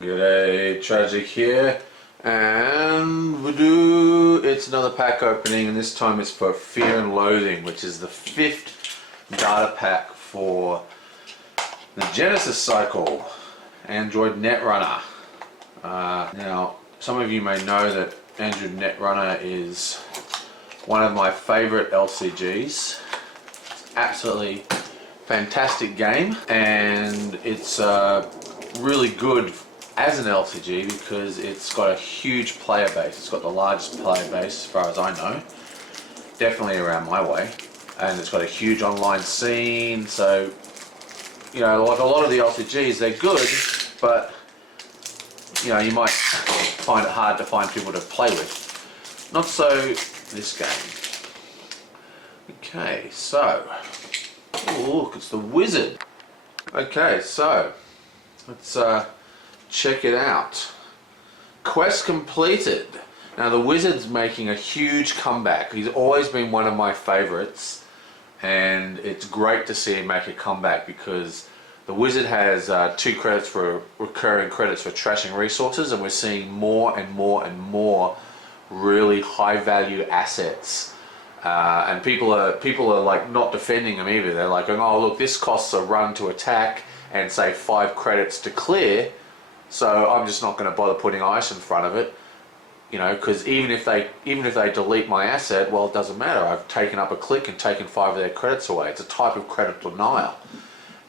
G'day, Tragic here, and it's another pack opening, and this time it's for Fear and Loathing, which is the 5th data pack for the Genesis cycle, Android Netrunner. Now, some of you may know that Android Netrunner is one of my favourite LCGs. It's absolutely fantastic game, and it's really good as an LCG because it's got a huge player base. It's got the largest player base as far as I know, definitely around my way, and it's got a huge online scene. So, you know, like a lot of the LCGs, they're good, but you know, you might find it hard to find people to play with. Not so this game. Okay, so, oh, look, it's the Wizard. Okay, so let's check it out. Quest completed. Now the Wizard's making a huge comeback. He's always been one of my favorites, and it's great to see him make a comeback because the Wizard has 2 credits for recurring credits for trashing resources, and we're seeing more and more and more really high value assets. And people are like not defending him either. They're like, oh look, this costs a run to attack and say 5 credits to clear, so I'm just not going to bother putting ice in front of it, you know, because even if they delete my asset, well, it doesn't matter. I've taken up a click and taken 5 of their credits away. It's a type of credit denial,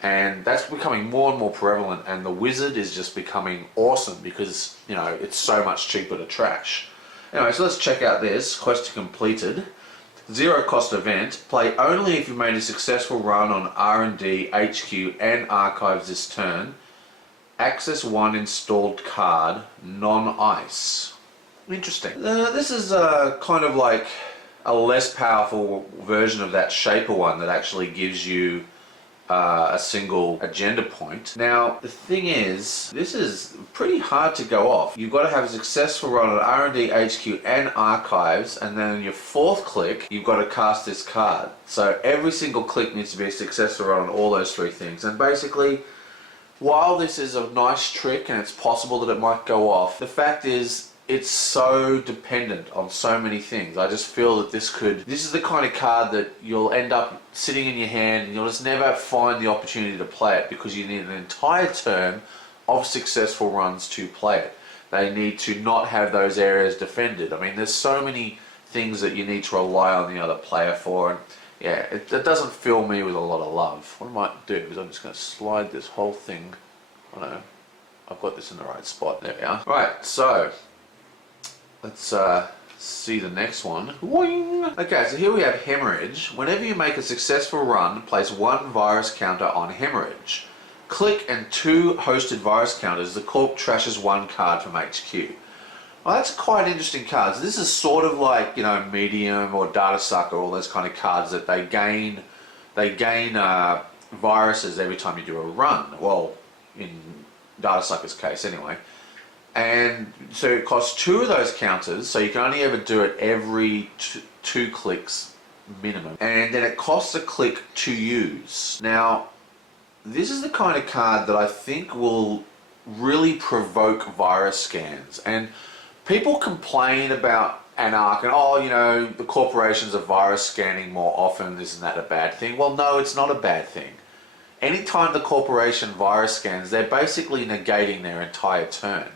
and that's becoming more and more prevalent. And the Wizard is just becoming awesome because, you know, it's so much cheaper to trash. Anyway, so let's check out this quest completed. 0 cost event. Play only if you made a successful run on R&D, HQ and archives this turn. Access 1 installed card, non-ice. Interesting. This is kind of like a less powerful version of that Shaper one that actually gives you a single agenda point. Now the thing is, this is pretty hard to go off. You've got to have a successful run on R&D, HQ and archives, and then on your 4th click you've got to cast this card. So every single click needs to be a successful run on all those 3 things. And basically, while this is a nice trick and it's possible that it might go off, the fact is it's so dependent on so many things. I just feel that this is the kind of card that you'll end up sitting in your hand and you'll just never find the opportunity to play it because you need an entire turn of successful runs to play it. They need to not have those areas defended. I mean, there's so many things that you need to rely on the other player for, and yeah, it doesn't fill me with a lot of love. What I might do is I'm just going to slide this whole thing. I don't know, I've got this in the right spot. There we are. Right, so let's see the next one. Boing. Okay, so here we have Hemorrhage. Whenever you make a successful run, place 1 virus counter on Hemorrhage. Click and 2 hosted virus counters. The Corp trashes 1 card from HQ. Well, that's quite interesting cards. This is sort of like, you know, Medium or Data Sucker, all those kind of cards that they gain viruses every time you do a run. Well, in Data Sucker's case anyway. And so it costs 2 of those counters, so you can only ever do it every 2 clicks minimum. And then it costs a click to use. Now, this is the kind of card that I think will really provoke virus scans. And people complain about Anarch and, oh, you know, the corporations are virus scanning more often, isn't that a bad thing? Well, no, it's not a bad thing. Anytime the corporation virus scans, they're basically negating their entire turn.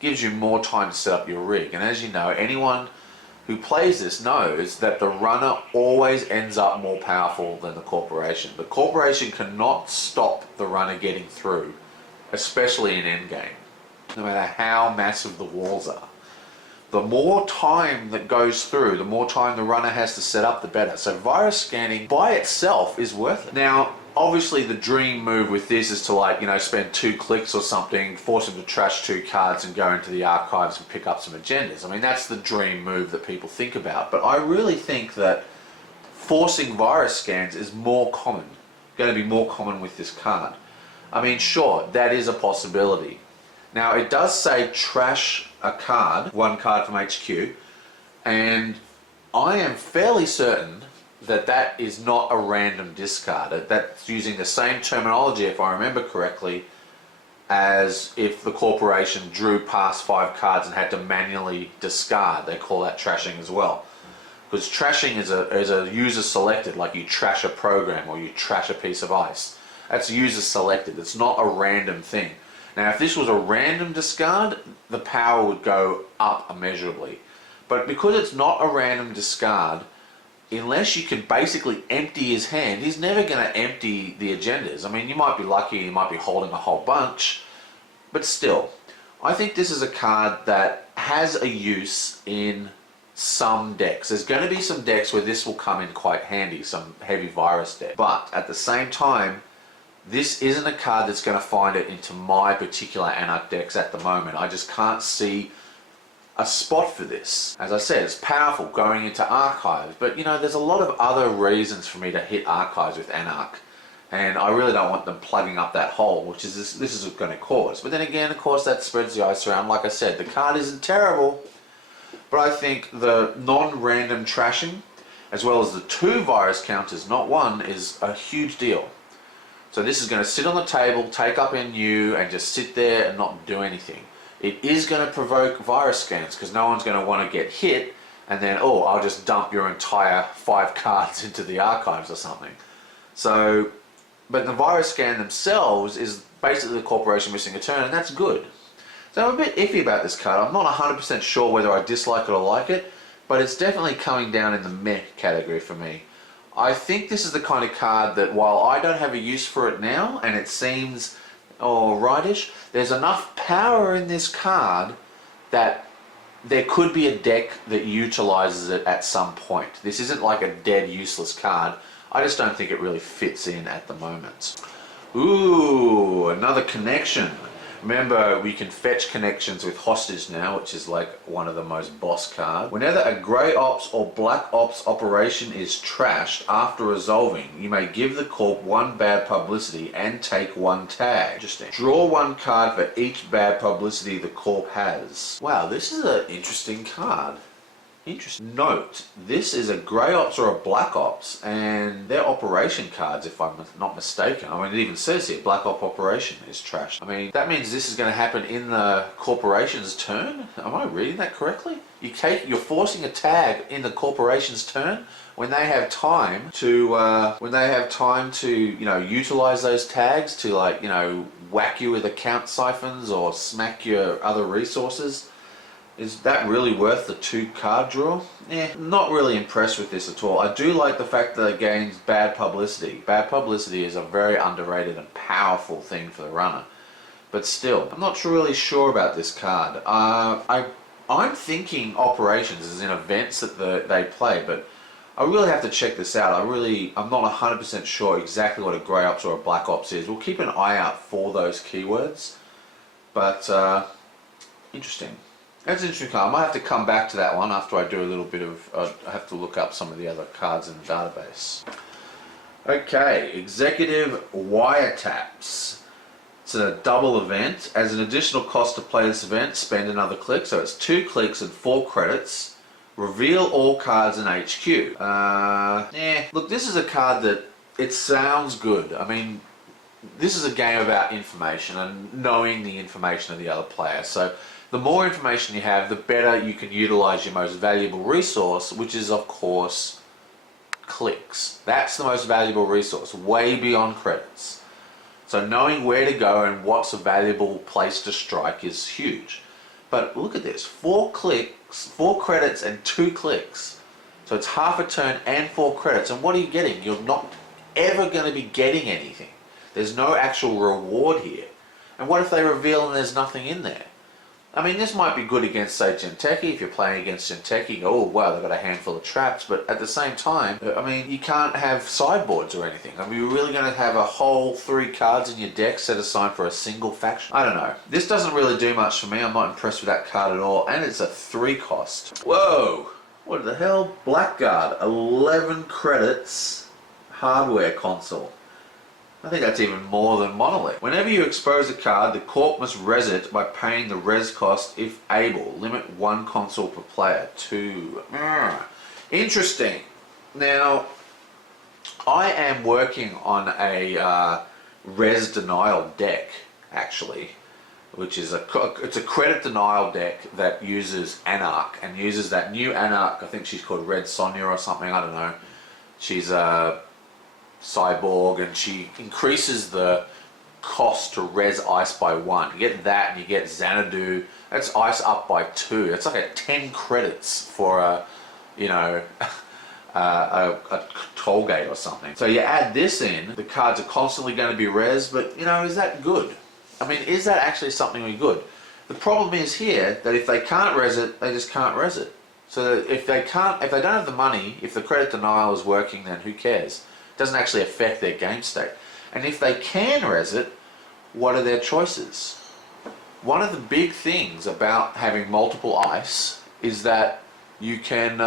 Gives you more time to set up your rig, and as you know, anyone who plays this knows that the runner always ends up more powerful than the corporation. The corporation cannot stop the runner getting through, especially in endgame, no matter how massive the walls are. The more time that goes through, the more time the runner has to set up, the better. So virus scanning by itself is worth it. Now, obviously the dream move with this is to, like, you know, spend 2 clicks or something, force him to trash 2 cards and go into the archives and pick up some agendas. I mean, that's the dream move that people think about. But I really think that forcing virus scans is more common, going to be more common with this card. I mean, sure, that is a possibility. Now, it does say trash a card, 1 card from HQ, and I am fairly certain that that is not a random discard. That's using the same terminology, if I remember correctly, as if the corporation drew past 5 cards and had to manually discard. They call that trashing as well. Because trashing is a user selected, like you trash a program or you trash a piece of ice. That's user selected. It's not a random thing. Now, if this was a random discard, the power would go up immeasurably. But because it's not a random discard, unless you can basically empty his hand, he's never going to empty the agendas. I mean, you might be lucky, you might be holding a whole bunch, but still, I think this is a card that has a use in some decks. There's going to be some decks where this will come in quite handy, some heavy virus deck. But at the same time, this isn't a card that's going to find it into my particular Anarch decks at the moment. I just can't see a spot for this. As I said, it's powerful going into archives, but you know, there's a lot of other reasons for me to hit archives with Anarch, and I really don't want them plugging up that hole, which is this is going to cause. But then again, of course, that spreads the ice around. Like I said, the card isn't terrible, but I think the non-random trashing, as well as the 2 virus counters, not 1, is a huge deal. So this is going to sit on the table, take up NU, and just sit there and not do anything. It is going to provoke virus scans, because no one's going to want to get hit and then, oh, I'll just dump your entire 5 cards into the archives or something. So, but the virus scan themselves is basically the corporation missing a turn, and that's good. So I'm a bit iffy about this card. I'm not 100% sure whether I dislike it or like it, but it's definitely coming down in the meh category for me. I think this is the kind of card that, while I don't have a use for it now, and it seems alrightish, there's enough power in this card that there could be a deck that utilizes it at some point. This isn't like a dead useless card. I just don't think it really fits in at the moment. Ooh, another connection. Remember, we can fetch connections with Hostage now, which is like one of the most boss cards. Whenever a Grey Ops or Black Ops operation is trashed after resolving, you may give the Corp 1 bad publicity and take 1 tag. Interesting. Draw 1 card for each bad publicity the Corp has. Wow, this is an interesting card. Interesting. Note, this is a Grey Ops or a Black Ops, and they're operation cards, if I'm not mistaken. I mean, it even says here, Black Op operation is trashed. I mean, that means this is going to happen in the corporation's turn? Am I reading that correctly? You're forcing a tag in the corporation's turn when they have time to, you know, utilize those tags to, like, you know, whack you with account siphons or smack your other resources. Is that really worth the 2 card draw? Not really impressed with this at all. I do like the fact that it gains bad publicity. Bad publicity is a very underrated and powerful thing for the runner. But still, I'm not really sure about this card. I'm thinking operations is in events that they play, but I really have to check this out. I'm not 100% sure exactly what a Grey Ops or a Black Ops is. We'll keep an eye out for those keywords. But, interesting. That's an interesting card. I might have to come back to that one after I do a little bit of... I have to look up some of the other cards in the database. Okay, Executive Wiretaps. It's a double event. As an additional cost to play this event, spend another click. So it's 2 clicks and 4 credits. Reveal all cards in HQ. Look, this is a card that... It sounds good. I mean, this is a game about information and knowing the information of the other player. So... the more information you have, the better you can utilize your most valuable resource, which is, of course, clicks. That's the most valuable resource, way beyond credits. So knowing where to go and what's a valuable place to strike is huge. But look at this, 4 clicks, 4 credits and 2 clicks. So it's half a turn and 4 credits. And what are you getting? You're not ever going to be getting anything. There's no actual reward here. And what if they reveal and there's nothing in there? I mean, this might be good against, say, Jinteki. If you're playing against Jinteki, oh, wow, they've got a handful of traps. But at the same time, I mean, you can't have sideboards or anything. I mean, you're really going to have a whole 3 cards in your deck set aside for a single faction? I don't know. This doesn't really do much for me. I'm not impressed with that card at all. And it's a 3 cost. Whoa! What the hell? Blackguard. 11 credits. Hardware console. I think that's even more than Monolith. Whenever you expose a card, the Corp must res it by paying the res cost if able. Limit 1 console per player. 2. Interesting. Now, I am working on a res denial deck, actually. which is it's a credit denial deck that uses Anarch and uses that new Anarch. I think she's called Red Sonja or something. I don't know. She's a cyborg, and she increases the cost to res ice by 1. You get that, and you get Xanadu. That's ice up by 2. That's like a 10 credits for a, you know, a toll gate or something. So you add this in, the cards are constantly going to be res, but you know, is that good? I mean, is that actually something really good? The problem is here that if they can't res it, they just can't res it. So that if they don't have the money, if the credit denial is working, then who cares? It doesn't actually affect their game state. And if they can res it, what are their choices? One of the big things about having multiple ice is that you can,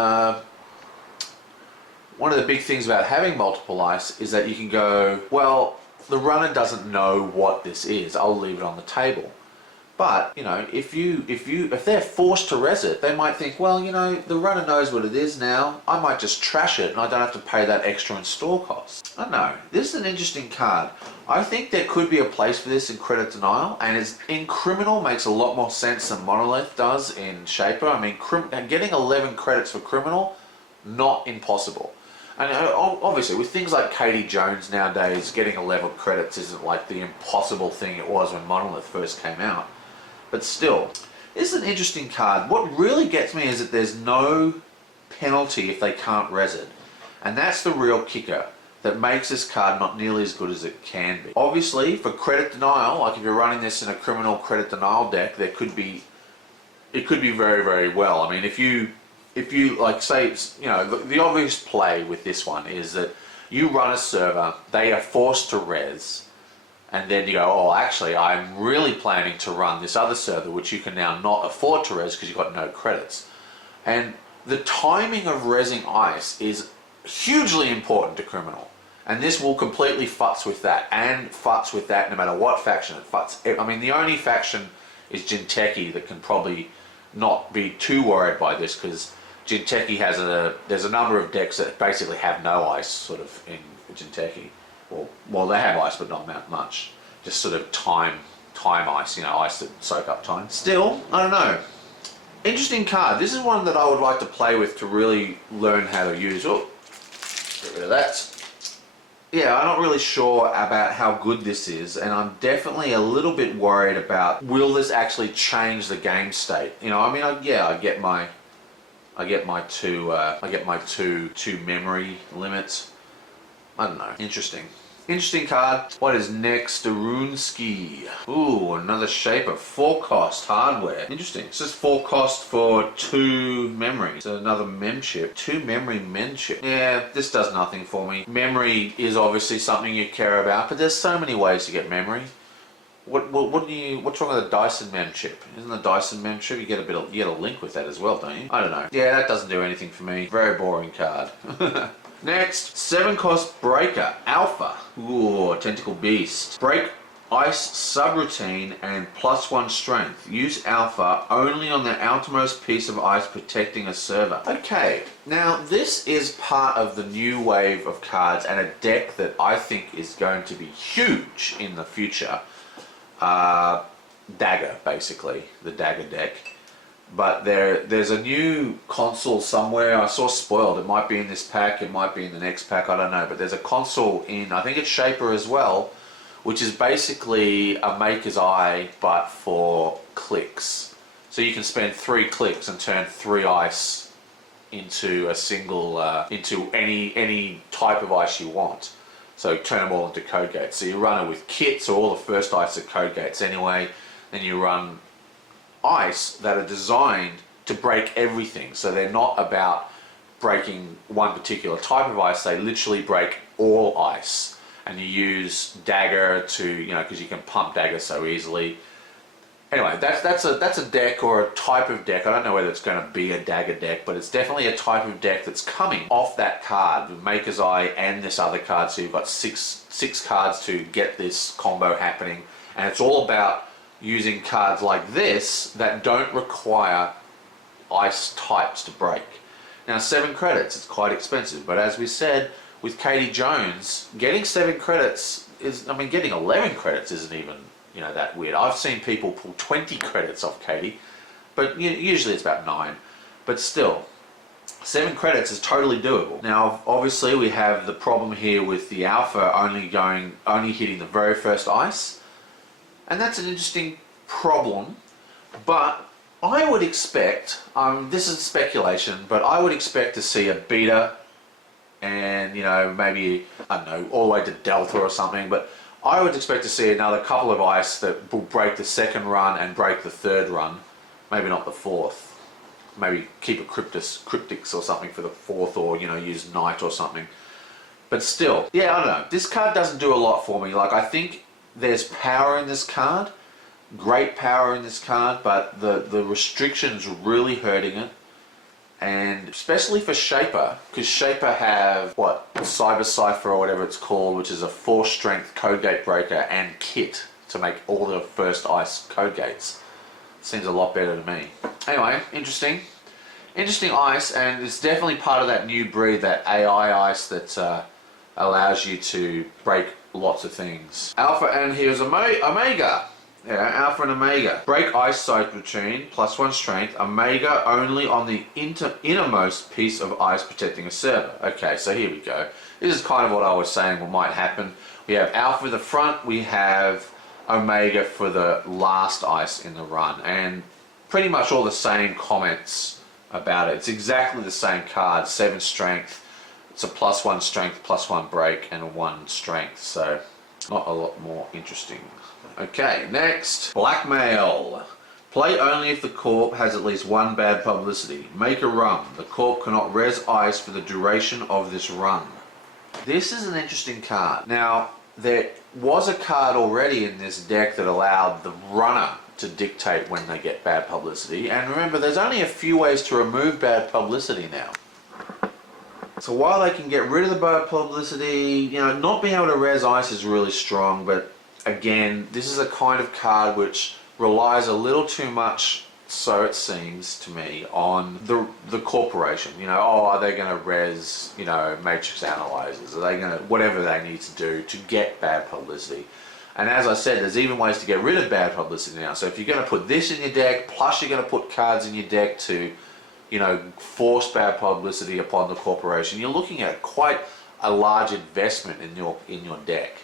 one of the big things about having multiple ice is that you can go, well, the runner doesn't know what this is, I'll leave it on the table. But, you know, if they're forced to res it, they might think, well, you know, the runner knows what it is now, I might just trash it and I don't have to pay that extra install cost. I don't know, this is an interesting card. I think there could be a place for this in credit denial, and it's in criminal makes a lot more sense than Monolith does in Shaper. I mean, getting 11 credits for criminal, not impossible. And obviously, with things like Katie Jones nowadays, getting 11 credits isn't like the impossible thing it was when Monolith first came out. But still, this is an interesting card. What really gets me is that there's no penalty if they can't res it. And that's the real kicker that makes this card not nearly as good as it can be. Obviously, for credit denial, like if you're running this in a criminal credit denial deck, it could be very, very well. I mean, if you like say, you know, the obvious play with this one is that you run a server, they are forced to res, and then you go, oh, actually, I'm really planning to run this other server, which you can now not afford to res because you've got no credits. And the timing of resing ice is hugely important to criminal. And this will completely futz with that, and futz with that no matter what faction it futz. I mean, the only faction is Jinteki that can probably not be too worried by this, because Jinteki has there's a number of decks that basically have no ice, sort of, in Jinteki. Well, they have ice, but not much. Just sort of time ice, you know, ice that soak up time. Still, I don't know. Interesting card. This is one that I would like to play with to really learn how to use. Oh, get rid of that. Yeah, I'm not really sure about how good this is, and I'm definitely a little bit worried about, will this actually change the game state? You know, I mean, I get my two memory limits. I don't know. Interesting card. What is next? Runesky. Ooh, another Shaper. 4 cost hardware. Interesting. This is 4 cost for 2 memory. So another mem chip. 2 memory mem chip. Yeah, this does nothing for me. Memory is obviously something you care about, but there's so many ways to get memory. What's wrong with the Dyson mem chip? Isn't the Dyson mem chip, you get a link with that as well, don't you? I don't know. Yeah, that doesn't do anything for me. Very boring card. Next, 7 cost Breaker Alpha. Ooh, Tentacle Beast. Break Ice subroutine and +1 strength. Use Alpha only on the outermost piece of ice protecting a server. Okay, now this is part of the new wave of cards and a deck that I think is going to be huge in the future. Dagger, basically, the Dagger deck. But there's a new console somewhere. I saw spoiled. It might be in this pack, it might be in the next pack, I don't know. But there's a console in, I think it's Shaper as well, which is basically a Maker's Eye, but for clicks. So you can spend 3 clicks and turn 3 ice into a single, into any type of ice you want. So turn them all into code gates. So you run it with kits, or all the first ice are code gates anyway. Then you run ice that are designed to break everything. So they're not about breaking one particular type of ice, they literally break all ice. And you use Dagger to, you know, because you can pump Dagger so easily. Anyway, that's a deck or a type of deck. I don't know whether it's going to be a Dagger deck, but it's definitely a type of deck that's coming off that card, with Maker's Eye and this other card. So you've got six cards to get this combo happening, and it's all about using cards like this that don't require ice types to break. Now 7 credits, it's quite expensive, but as we said, with Katie Jones, getting 7 credits is, I mean, getting 11 credits isn't even you know, that weird. I've seen people pull 20 credits off Katie, but usually it's about 9. But still, 7 credits is totally doable. Now, obviously, we have the problem here with the alpha only hitting the very first ice, and that's an interesting problem. But I would expect, this is speculation, but I would expect to see a beta, and maybe I don't know, all the way to delta or something. But I would expect to see another couple of ice that will break the second run and break the third run, maybe not the fourth. Maybe keep a cryptics or something for the fourth, or use Knight or something. But still, yeah, I don't know. This card doesn't do a lot for me. Like, I think there's power in this card, great power in this card, but the restrictions are really hurting it. And especially for Shaper, because Shaper have Cyber Cipher or whatever it's called, which is a 4-strength code gate breaker and kit to make all the first ice code gates. Seems a lot better to me. Anyway, interesting ice, and it's definitely part of that new breed, that AI ice that allows you to break lots of things. Alpha, and here's Omega. Yeah, Alpha and Omega. Break ice side routine, +1 strength. Omega only on the innermost piece of ice protecting a server. Okay, so here we go. This is kind of what I was saying what might happen. We have Alpha in the front, we have Omega for the last ice in the run, and pretty much all the same comments about it. It's exactly the same card, 7 strength. It's a +1 strength, +1 break, and a 1 strength, so not a lot more interesting. Okay, next, Blackmail. Play only if the Corp has at least 1 bad publicity. Make a run. The Corp cannot res ice for the duration of this run. This is an interesting card. Now, there was a card already in this deck that allowed the runner to dictate when they get bad publicity, and remember, there's only a few ways to remove bad publicity now. So while they can get rid of the bad publicity, not being able to res ice is really strong, but again, this is a kind of card which relies a little too much, so it seems to me, on the corporation. Are they going to res, matrix analyzers? Are they going to, whatever they need to do to get bad publicity? And as I said, there's even ways to get rid of bad publicity now. So if you're going to put this in your deck, plus you're going to put cards in your deck to, force bad publicity upon the corporation, you're looking at quite a large investment in your deck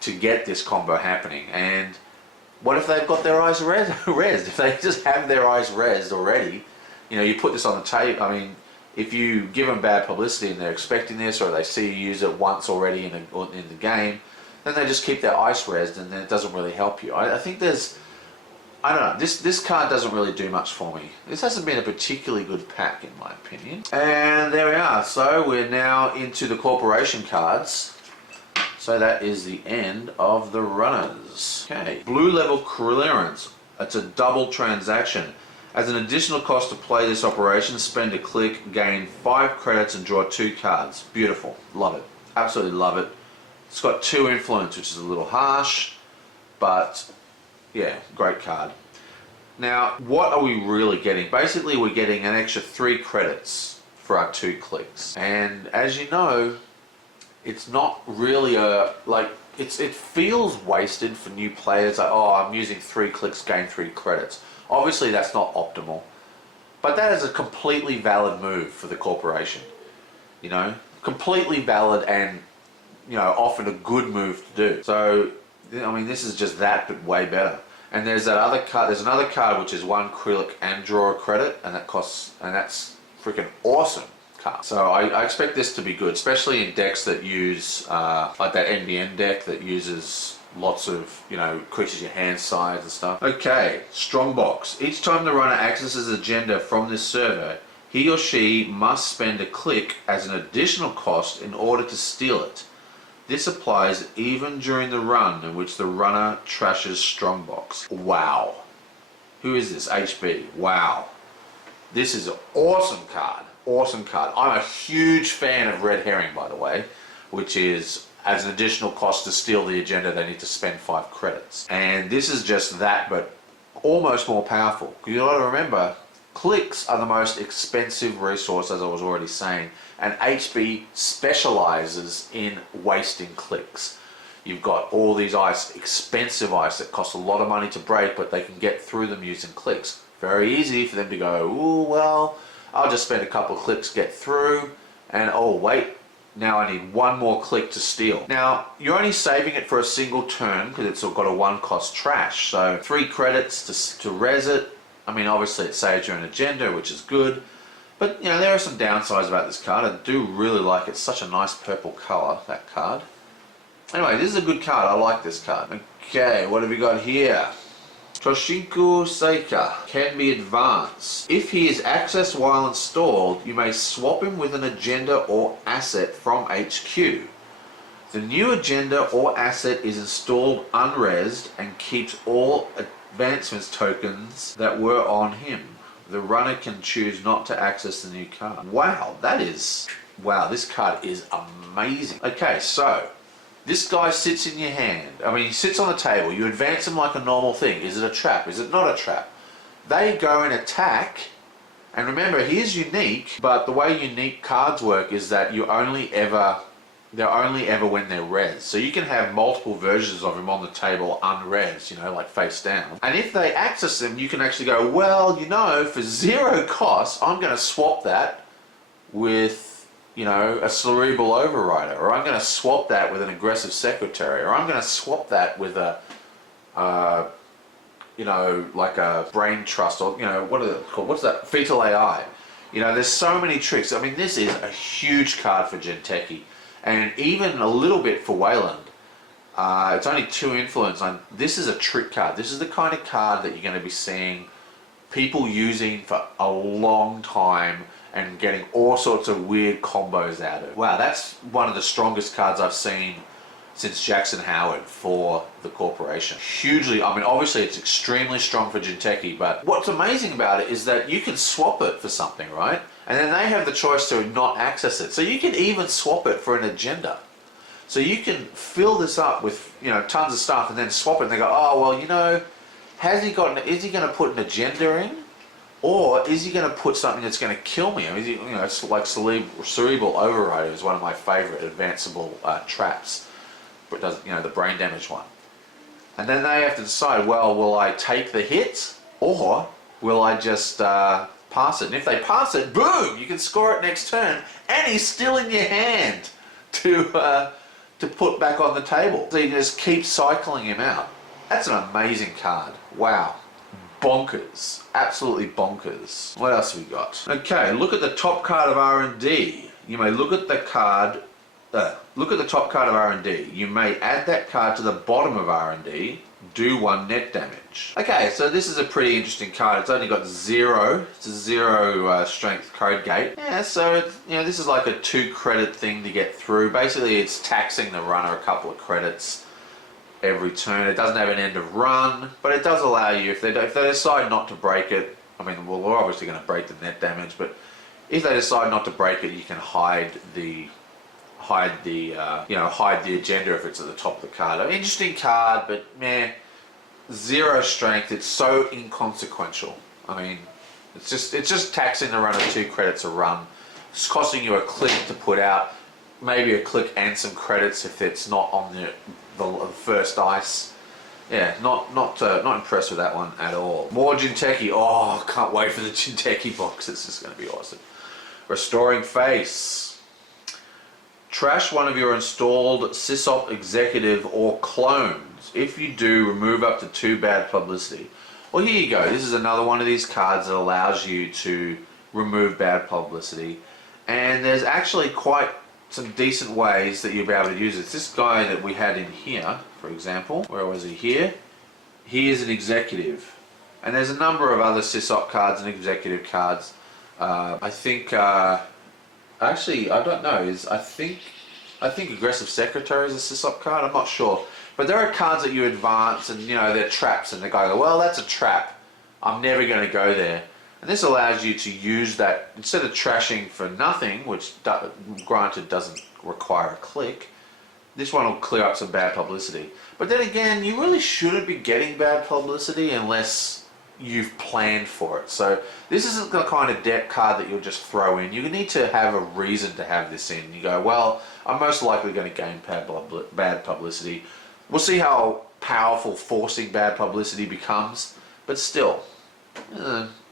to get this combo happening. And what if they've got their eyes rezzed? If they just have their eyes rezzed already, you put this on the table. I mean, if you give them bad publicity and they're expecting this, or they see you use it once already in the game, then they just keep their ice rezzed, and then it doesn't really help you. I think I don't know, this card doesn't really do much for me. This hasn't been a particularly good pack in my opinion. And there we are, so we're now into the corporation cards. So that is the end of the runners. Okay, blue level clearance. It's a double transaction. As an additional cost to play this operation, spend a click, gain 5 credits and draw 2 cards. Beautiful, love it, absolutely love it. It's got 2 influence, which is a little harsh, but yeah, great card. Now, what are we really getting? Basically, we're getting an extra 3 credits for our 2 clicks. And as you know, it's not really it feels wasted for new players. Like, oh, I'm using 3 clicks, gain 3 credits. Obviously, that's not optimal, but that is a completely valid move for the corporation. Completely valid, and often a good move to do. So, I mean, this is just that, but way better. And there's that other card. There's another card which is 1 click and draw a credit, and that's freaking awesome card. So I expect this to be good, especially in decks that use like that NBN deck that uses lots of increases your hand size and stuff. Okay, Strongbox. Each time the runner accesses an agenda from this server, he or she must spend a click as an additional cost in order to steal it. This applies even during the run in which the runner trashes Strongbox. Wow. Who is this? HB. Wow. This is an awesome card. Awesome card. I'm a huge fan of Red Herring, by the way, which is, as an additional cost to steal the agenda, they need to spend 5 credits. And this is just that, but almost more powerful. You got to remember, clicks are the most expensive resource, as I was already saying, and HB specializes in wasting clicks. You've got all these ice, expensive ice that cost a lot of money to break, but they can get through them using clicks. Very easy for them to go, oh, well, I'll just spend a couple of clicks, get through, and oh, wait, now I need one more click to steal. Now, you're only saving it for a single turn because it's got a 1-cost trash. So 3 credits to res it. I mean, obviously it saves you an agenda, which is good. But, you know, there are some downsides about this card. I do really like it. It's such a nice purple colour, that card. Anyway, this is a good card. I like this card. Okay, what have we got here? Toshinku Seika can be advanced. If he is accessed while installed, you may swap him with an agenda or asset from HQ. The new agenda or asset is installed unresed and keeps all advancements tokens that were on him. The runner can choose not to access the new card. Wow, this card is amazing. Okay, so this guy sits in your hand. I mean, he sits on the table. You advance him like a normal thing. Is it a trap? Is it not a trap? They go and attack. And remember, he is unique, but the way unique cards work is that they're only ever when they're res. So you can have multiple versions of him on the table unres, you know, like face down. And if they access them, you can actually go, well, you know, for 0 cost, I'm going to swap that with, you know, a cerebral overrider, or I'm going to swap that with an aggressive secretary, or I'm going to swap that with a, you know, like a brain trust, or, you know, what are they called? What's that? Fetal AI. You know, there's so many tricks. I mean, this is a huge card for Jinteki, and even a little bit for Wayland. It's only 2 influence. This is a trick card. This is the kind of card that you're going to be seeing people using for a long time, and getting all sorts of weird combos out of it. Wow, that's one of the strongest cards I've seen since Jackson Howard for the corporation. Hugely, I mean, obviously it's extremely strong for Jinteki, but what's amazing about it is that you can swap it for something, right? And then they have the choice to not access it. So you can even swap it for an agenda. So you can fill this up with, you know, tons of stuff and then swap it and they go, oh, well, you know, is he going to put an agenda in? Or is he going to put something that's going to kill me? I mean, you know, it's like cerebral overrider is one of my favourite advanceable traps, but does, you know, the brain damage one. And then they have to decide, well, will I take the hit or will I just pass it? And if they pass it, boom, you can score it next turn, and he's still in your hand to put back on the table. So you can just keep cycling him out. That's an amazing card. Wow. Bonkers. Absolutely bonkers. What else have we got? Okay, look at the top card of R&D. You may look at the card, look at the top card of R&D. You may add that card to the bottom of R&D, do 1 net damage. Okay, so this is a pretty interesting card. It's only got 0. It's a 0 strength code gate. Yeah, so it's, you know, this is like a 2 credit thing to get through. Basically, it's taxing the runner a couple of credits every turn. It doesn't have an end of run, but it does allow you, if they decide not to break it, I mean, well, we're obviously going to break the net damage, but if they decide not to break it, you can hide the agenda if it's at the top of the card. An interesting card, but meh, 0 strength. It's so inconsequential. I mean, it's just taxing the runner 2 credits a run. It's costing you a click to put out, maybe a click and some credits if it's not on the first ice. Yeah, not impressed with that one at all. More Jinteki. Oh, can't wait for the Jinteki box. It's just going to be awesome. Restoring Face. Trash one of your installed SysOp executive or clones. If you do, remove up to 2 bad publicity. Well, here you go. This is another one of these cards that allows you to remove bad publicity. And there's actually quite some decent ways that you'll be able to use it. This guy that we had in here, for example, where was he? Here. He is an executive. And there's a number of other SysOp cards and executive cards. I think, actually, I don't know. I think Aggressive Secretary is a SysOp card. I'm not sure. But there are cards that you advance and, you know, they're traps. And the guy goes, well, that's a trap. I'm never going to go there. And this allows you to use that, instead of trashing for nothing, which granted doesn't require a click, this one will clear up some bad publicity. But then again, you really shouldn't be getting bad publicity unless you've planned for it. So this isn't the kind of deck card that you'll just throw in. You need to have a reason to have this in. You go, well, I'm most likely going to gain bad publicity. We'll see how powerful forcing bad publicity becomes, but still,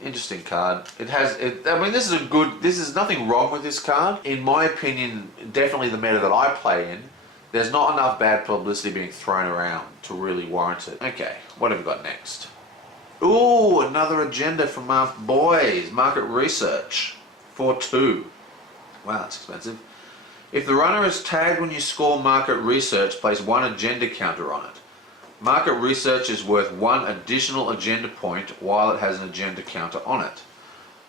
interesting card. I mean, this is nothing wrong with this card. In my opinion, definitely the meta that I play in, there's not enough bad publicity being thrown around to really warrant it. Okay, what have we got next? Ooh, another agenda from our boys. Market research. 4-2. Wow, that's expensive. If the runner is tagged when you score market research, place 1 agenda counter on it. Market research is worth 1 additional agenda point while it has an agenda counter on it.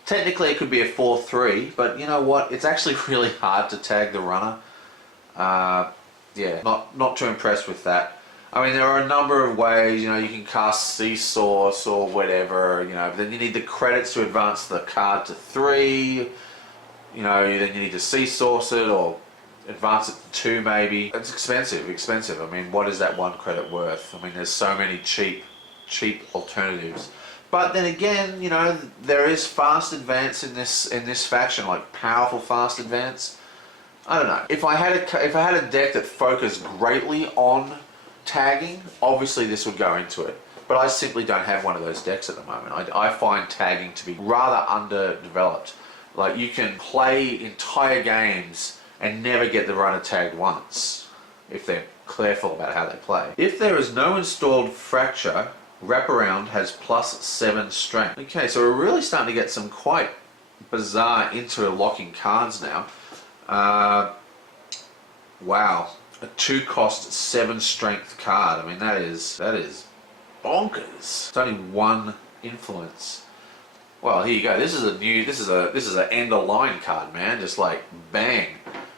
Technically it could be a 4-3, but you know what? It's actually really hard to tag the runner. Yeah, not too impressed with that. I mean, there are a number of ways, you know, you can cast C-Source or whatever, you know, but then you need the credits to advance the card to 3, you know, then you need to C-Source it or advance it to 2 maybe. It's expensive. I mean, what is that 1 credit worth? I mean, there's so many cheap alternatives. But then again, you know, there is fast advance in this faction, like powerful fast advance. I don't know. If I had a deck that focused greatly on tagging, obviously this would go into it. But I simply don't have one of those decks at the moment. I find tagging to be rather underdeveloped. Like, you can play entire games and never get the runner tagged once, if they're careful about how they play. If there is no installed fracture, wraparound has +7 strength. Okay, so we're really starting to get some quite bizarre interlocking cards now. Wow, a 2-cost 7 strength card. I mean, that is bonkers. It's only 1 influence. Well, here you go. This is an end of line card, man. Just like bang,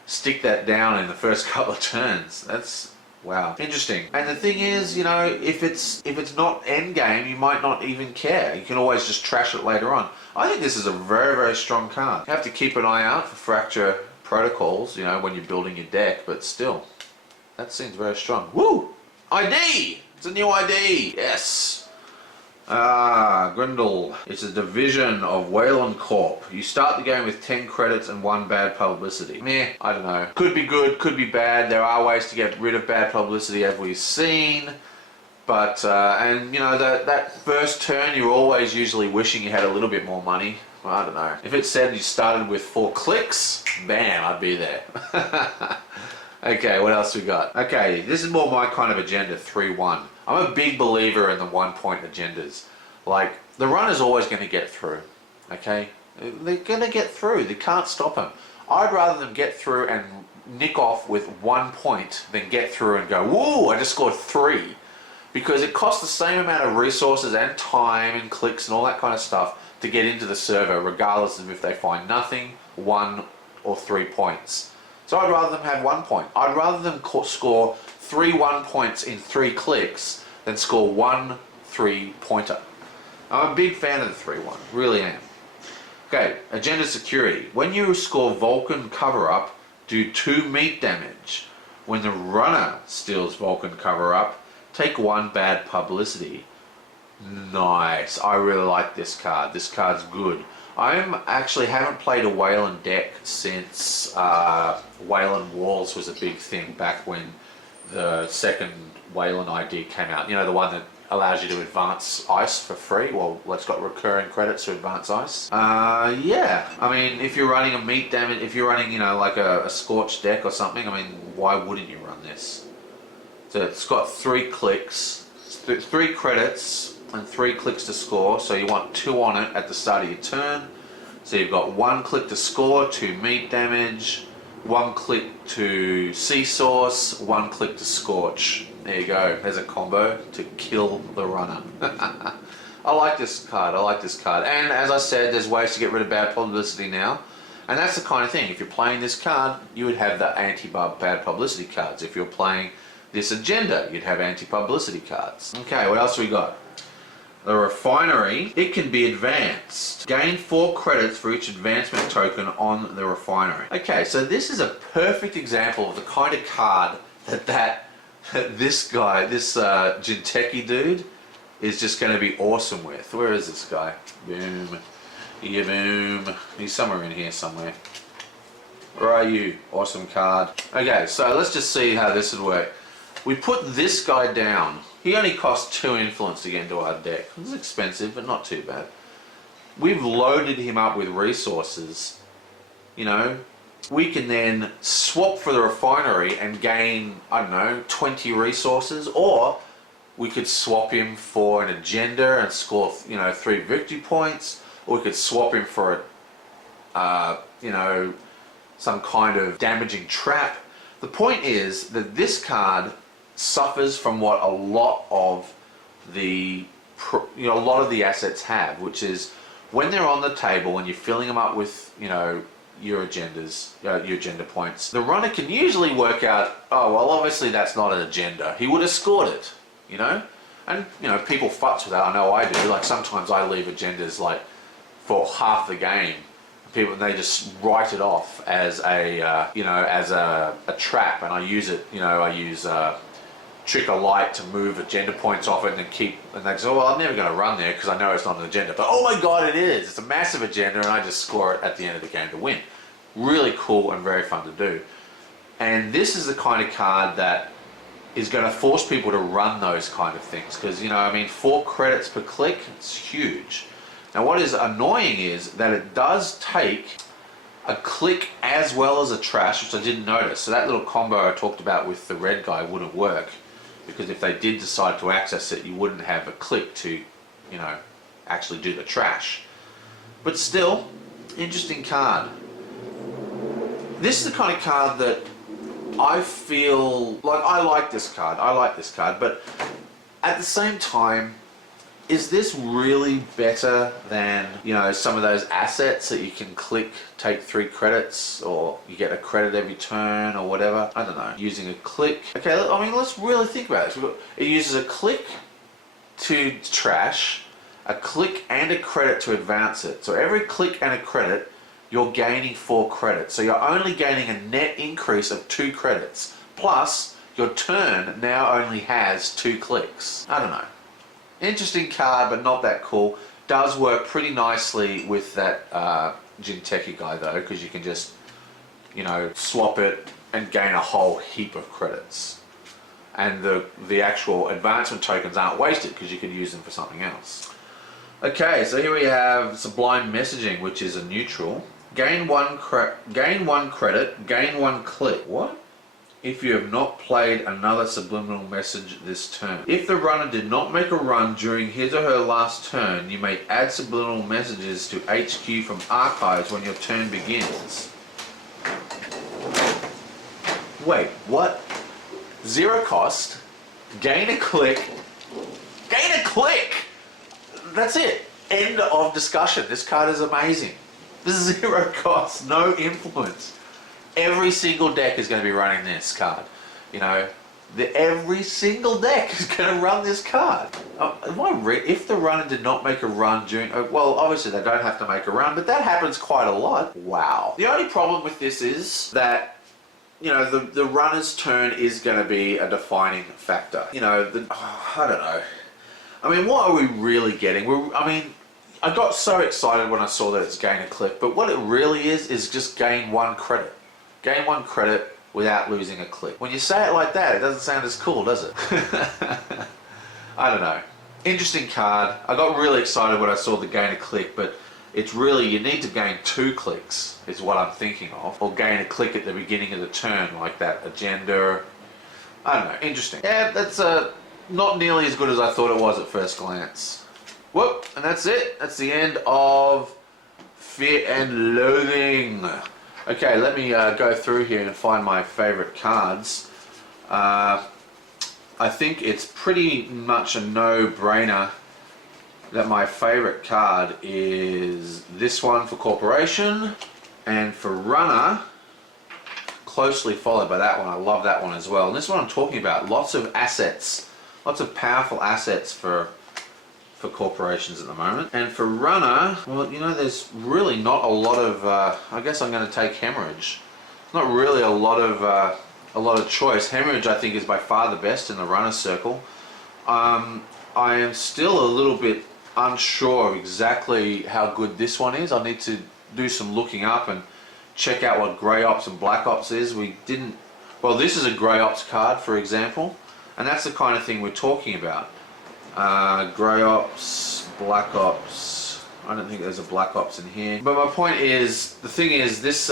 stick that down in the first couple of turns. That's wow, interesting. And the thing is, you know, if it's not end game, you might not even care. You can always just trash it later on. I think this is a very, very strong card. You have to keep an eye out for fracture protocols, you know, when you're building your deck, but still, that seems very strong. Woo! ID! It's a new ID! Yes! Grindel. It's a division of Wayland Corp. You start the game with 10 credits and 1 bad publicity. Meh, I don't know. Could be good, could be bad. There are ways to get rid of bad publicity, as we've seen. But, and you know, that first turn, you're always usually wishing you had a little bit more money. Well, I don't know. If it said you started with 4 clicks, bam, I'd be there. Okay, what else we got? Okay, this is more my kind of agenda, 3-1. I'm a big believer in the 1-point agendas. Like, the runner's always going to get through, okay? They're going to get through. They can't stop them. I'd rather them get through and nick off with 1 point than get through and go, woo, I just scored 3. Because it costs the same amount of resources and time and clicks and all that kind of stuff to get into the server, regardless of if they find nothing, 1 or 3 points. So I'd rather them have 1 point. I'd rather them score 3 1 points in 3 clicks than score 1 3-pointer. I'm a big fan of the 3-1, really am. Okay, agenda security. When you score Vulcan cover-up, do 2 meat damage. When the runner steals Vulcan cover-up, take 1 bad publicity. Nice. I really like this card. This card's good. I actually haven't played a Wayland deck since Wayland Walls was a big thing back when the second Wayland ID came out. You know, the one that allows you to advance ice for free. Well, it's got recurring credits to advance ice. Yeah. I mean, if you're running a meat damage, if you're running, you know, like a scorched deck or something, I mean, why wouldn't you run this? So it's got 3 clicks, 3 credits, and 3 clicks to score, so you want 2 on it at the start of your turn. So you've got 1 click to score, 2 meat damage, 1 click to C-Source, 1 click to scorch. There you go, there's a combo to kill the runner. I like this card, And as I said, there's ways to get rid of bad publicity now. And that's the kind of thing, if you're playing this card, you would have the anti-bad publicity cards. If you're playing this agenda, you'd have anti-publicity cards. Okay, what else we got? The refinery, it can be advanced. Gain 4 credits for each advancement token on the refinery. Okay, so this is a perfect example of the kind of card that this guy, this Jinteki dude, is just going to be awesome with. Where is this guy? Boom. Yeah, boom. He's somewhere in here somewhere. Where are you? Awesome card. Okay, so let's just see how this would work. We put this guy down. He only costs 2 influence to get into our deck. It's expensive, but not too bad. We've loaded him up with resources. You know, we can then swap for the refinery and gain, I don't know, 20 resources, or we could swap him for an agenda and score, you know, 3 victory points, or we could swap him for a, you know, some kind of damaging trap. The point is that this card suffers from what a lot of the, you know, a lot of the assets have, which is when they're on the table and you're filling them up with, you know, your agendas, your agenda points, the runner can usually work out, oh, well, obviously that's not an agenda. He would have scored it, you know? And, you know, people futz with that. I know I do. Like, sometimes I leave agendas, like, for half the game. People, they just write it off as a, you know, as a trap. And I use it, you know, I use trick a light to move agenda points off it and then keep, and they say, oh, well, I'm never going to run there because I know it's not an agenda. But, oh my God, it is. It's a massive agenda, and I just score it at the end of the game to win. Really cool and very fun to do. And this is the kind of card that is going to force people to run those kind of things because, you know, I mean, 4 credits per click, it's huge. Now, what is annoying is that it does take a click as well as a trash, which I didn't notice. So that little combo I talked about with the red guy wouldn't work because if they did decide to access it, you wouldn't have a click to, you know, actually do the trash. But still, interesting card. This is the kind of card that I feel like I like this card. I like this card, but at the same time, is this really better than, you know, some of those assets that you can click, take 3 credits, or you get a credit every turn, or whatever? I don't know. Using a click. Okay, I mean, let's really think about this. It uses a click to trash, a click and a credit to advance it. So every click and a credit, you're gaining 4 credits. So you're only gaining a net increase of 2 credits. Plus, your turn now only has 2 clicks. I don't know. Interesting card, but not that cool. Does work pretty nicely with that Jinteki guy though, because you can just, you know, swap it and gain a whole heap of credits. And the actual advancement tokens aren't wasted because you can use them for something else. Okay, so here we have Sublime Messaging, which is a neutral. Gain 1 credit, gain 1 click. What? If you have not played another subliminal message this turn. If the runner did not make a run during his or her last turn, you may add subliminal messages to HQ from archives when your turn begins. Wait, what? 0 cost, gain a click, gain a click! That's it. End of discussion. This card is amazing. This is 0 cost, no influence. Every single deck is going to be running this card. You know, every single deck is going to run this card. If the runner did not make a run during... well, obviously they don't have to make a run, but that happens quite a lot. Wow. The only problem with this is that, you know, the runner's turn is going to be a defining factor. You know, I don't know. I mean, what are we really getting? I got so excited when I saw that it's gain a click, but what it really is just gain 1 credit. Gain 1 credit without losing a click. When you say it like that, it doesn't sound as cool, does it? I don't know. Interesting card. I got really excited when I saw the gain a click, but it's really, you need to gain 2 clicks, is what I'm thinking of. Or gain a click at the beginning of the turn, like that agenda. I don't know. Interesting. Yeah, that's not nearly as good as I thought it was at first glance. Whoop, and that's it. That's the end of Fear and Loathing. Okay, let me go through here and find my favorite cards. I think it's pretty much a no-brainer that my favorite card is this one for Corporation, and for Runner, closely followed by that one. I love that one as well. And this is what I'm talking about. Lots of assets, lots of powerful assets for corporations at the moment. And for Runner, well, you know, there's really not a lot of, I guess I'm going to take Hemorrhage. Not really a lot of choice. Hemorrhage, I think, is by far the best in the Runner circle. I am still a little bit unsure of exactly how good this one is. I need to do some looking up and check out what Grey Ops and Black Ops is. We didn't... Well, this is a Grey Ops card, for example, and that's the kind of thing we're talking about. Grey Ops, Black Ops... I don't think there's a Black Ops in here. But my point is, the thing is, this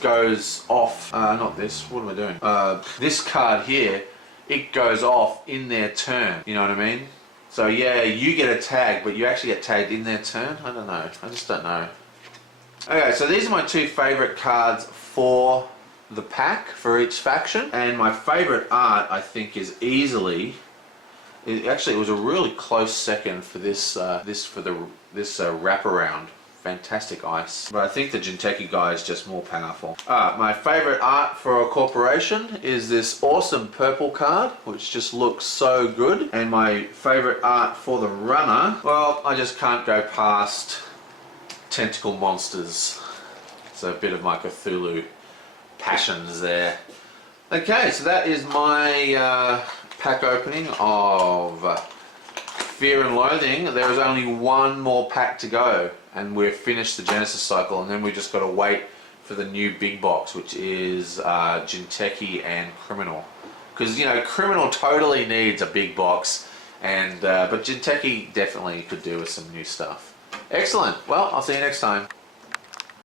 goes off... not this, what am I doing? This card here, it goes off in their turn, you know what I mean? So yeah, you get a tag, but you actually get tagged in their turn? I don't know, I just don't know. Okay, so these are my two favourite cards for the pack, for each faction. And my favourite art, I think, is easily... Actually, it was a really close second for this wraparound. Fantastic ice. But I think the Jinteki guy is just more powerful. My favourite art for a corporation is this awesome purple card, which just looks so good. And my favourite art for the runner, well, I just can't go past tentacle monsters. It's a bit of my Cthulhu passions there. Okay, so that is my pack opening of Fear and Loathing. There is only one more pack to go, and we've finished the Genesis cycle, and then we just got to wait for the new big box, which is Jinteki and Criminal. Because, you know, Criminal totally needs a big box, and but Jinteki definitely could do with some new stuff. Excellent. Well, I'll see you next time.